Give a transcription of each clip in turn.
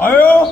આયો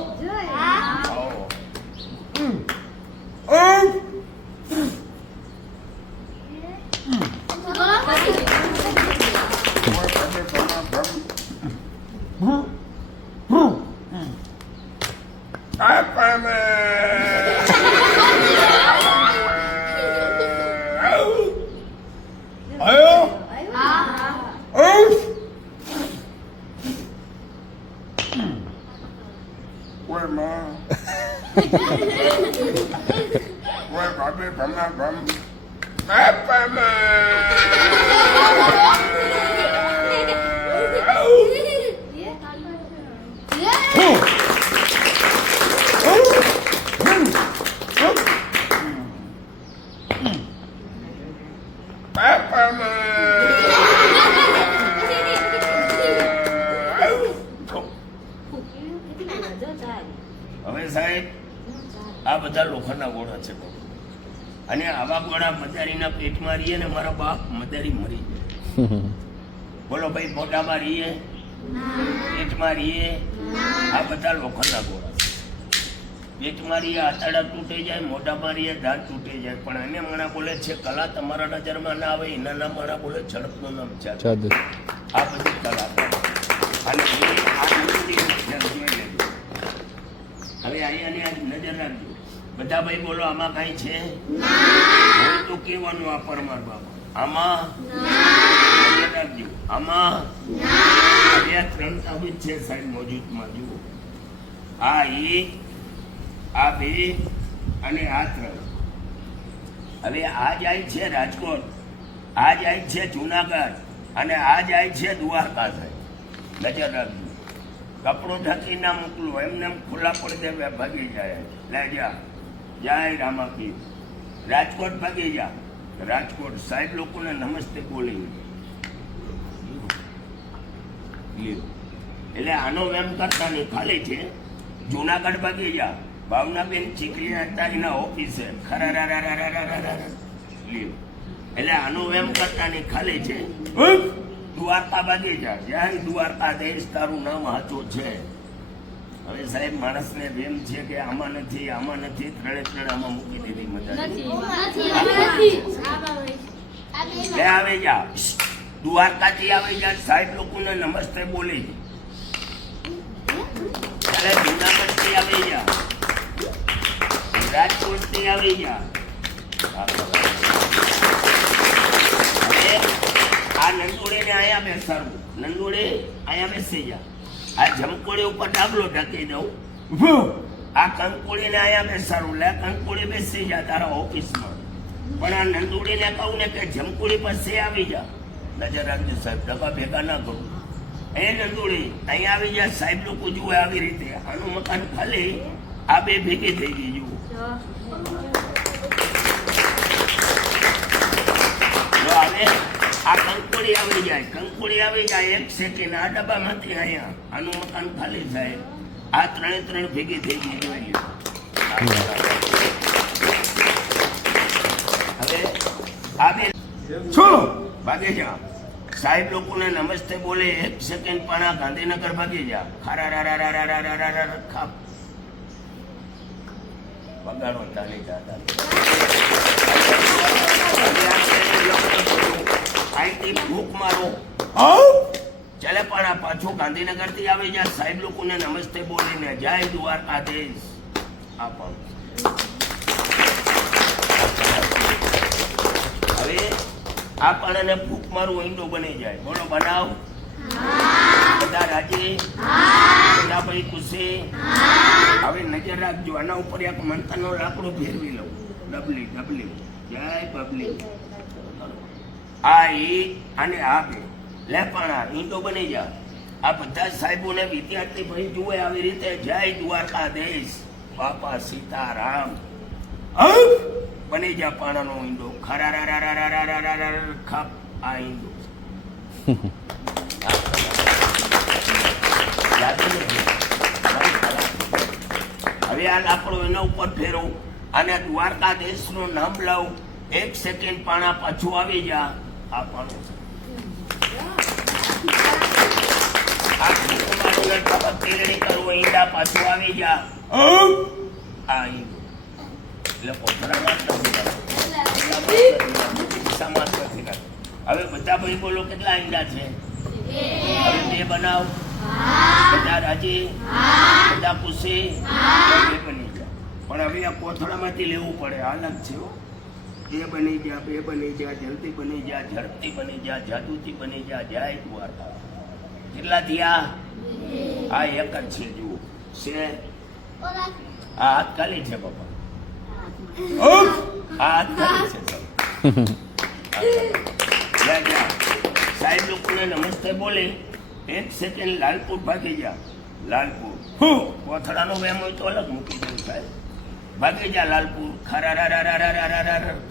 હવે સાહેબ આ બધા લોખંડના ગોળા છે અને આવા ગોળા મદારીના પેટમાં રહીએ ને મારા બાપ મદારી મરી જાય. બોલો ભાઈ, મોઢામાં રહીએ, પેટમાં રહીએ, આ બધા લોખંડના ગોળા છે. પેટમાં રહીએ આંતરડા તૂટી જાય, મોઢામાં રહીએ દાંત તૂટી જાય. પણ એને મણા બોલે છે કલા તમારા નજરમાં ના આવે, એના નામ મણા બોલે ઝડપનું નામ ચાલે. આ બધી કલા અને હવે અહીંયા નજર રાખજો બધા ભાઈ. બોલો આમાં કઈ છે તો કેવાનું આ પરમાર બાબા આમાં નજર રાખજો. આમાં બે ત્રણ તાબીજ છે સાહેબ મોજૂદમાં. જુઓ, આ એક, આ બે અને આ ત્રણ. હવે આ જાય છે રાજકોટ, આ જાય છે જુનાગઢ અને આ જાય છે દ્વારકા. સાહેબ નજર રાખજો. કપડો ઢાંકી ના મોકલું, એમને ખુલ્લા પડી દે ભાગી જાય. લે જા, જય રામાકી. રાજકોટ ભાગી જા. રાજકોટ સાહેબ લોકોને નમસ્તે બોલી એટલે આનો વેમ કરતા નહીં, ખાલી છે. જુનાગઢ ભાગી જા. ભાવનાબેન ચીકલી હતા એના ઓફિસે એટલે આનો વેમ કરતા નહીં, ખાલી છે. દ્વારકા ભાગી જા. જય દ્વારકા દેશ, તારું નામ હાચું છે. હવે સાહેબ માણસને એમ છે કે આમાં નથી, આમાં નથી, ત્રણે ત્રણ આમાં મૂકી દીધી. મજા આવી જા. દ્વારકાથી આવી જા. સાહેબ લોકોને નમસ્તે બોલી. જુનાગઢ થી આવી જા, રાજકોટ થી આવી જા. આ નંદોડી ને અહીંયા બેસાડવું. નંદોડી અહીંયા બેસી જા. આ જમકોડી ઉપર ડાબલો ઢકી દઉં. આ કંકોડી ને અહીંયા બેસાડવું. લે કંકોડી બેસી જા તારા ઓફિસમાં. પણ આ નંદોડી ને કહું ને કે જમકોડી પાસે આવી જા. નજર રાખજો સાહેબ, ડબ્બા ભેગા ના કરું. એ નંદોડી અહીંયા આવી જા. સાહેબ લોકો જુએ આવી રીતે. આનું મકાન ખાલી, આ બે ભેગી થઈ ગઈ. જુઓ, હવે આ કંકોડી આવી જાય, કંકોડી આવી જાય. એક સેકન્ડ આ ડબ્બામાંથી અહીંયા આનું મકાન ખાલી થાય. આ ત્રણે ત્રણ ભેગી થઈ ગઈ. જોઈએ હવે આ બે છો ભાગી જા. સાહેબ લોકોને નમસ્તે બોલે. એક સેકન્ડ પણ આ ગાંધીનગર ભાગી જા. ખારા ખાપ બગાડો ચાલી જતા. ભૂખ મારો ચાલે પણ આ પાછું ગાંધીનગર થી આવી જાય. સાહેબ લોકોને નમસ્તે બોલીને જય દ્વારકા દેશ. હવે આ પણ ભૂખ મારું ઈંડો બની જાય. બોલો બનાવ. બધા રાજી, બધા ભાઈ ખુશી. હવે નજર રાખજો. આના ઉપર એક મંથનનો લાકડો ફેરવી લઉં. ડબલી ડબલી જય પબ્લિક. આ એક અને આ બે લે પણ આ ઈંડો બની જા. આ બધા સાહેબો ને વિદ્યાર્થી ભાઈ જુએ આવી રીતે જય દ્વારકા દેશ બાપા સીતારામ બની જા. પાણાનો ઈંડો ખરા ખાપ. આ ઈંડો હવે આ લાકડો એના ઉપર ફેરવો અને દ્વારકા દેશ નું નામ લાવું. એક સેકન્ડ પાણા પાછું આવી જા. આ પાણું ઉલટ બાબા તેલડી કરવું ઈંડા પાછું આવી જા આ ઈંડું એટલે કોથળામાં જ નથી કરવું. સામાન નથી કરવું. હવે બધા ભાઈ બોલો કેટલા ઈંડા છે? હવે બે બનાવ. બધા રાજી? બધા ખુશી? બે બની જાય. પણ હવે આ કોથળામાંથી લેવું પડે. અલગ છે હો. બે બની જા, બે બની જા, જલ્દી બની જા, ઝડપથી બની જા, જાદુથી બની જા. જય દ્વારકા. કેટલા થયા? આ એક જ છે. જુઓ છે આ હાથ ખાલી છે બાપા. આ હાથ ખાલી છે. સાહેબ લોકોને નમસ્તે બોલી 1 સેકન્ડ લાલપુર ભાગી જા. લાલપુર કોથળાનો વેમ હોય તો અલગ મૂકી દઉં સાહેબ. ભાગી જા લાલપુર. ખરા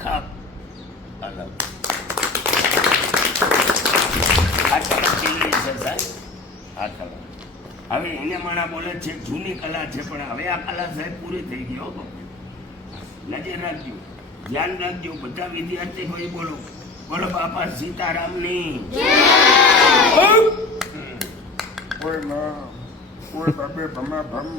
ખા અલગ. આ કલા કેવી છે સાહેબ? આ કલા હવે એને માણા બોલે છે જૂની કલા છે, પણ હવે આ કલા સાહેબ પૂરી થઈ ગઈ હો. નજર રાખજો, ધ્યાન રાખજો. બધા વિદ્યાર્થી ભાઈ બોલો બોલો બાપા સીતારામની કોઈ બાપે ભમા ભમ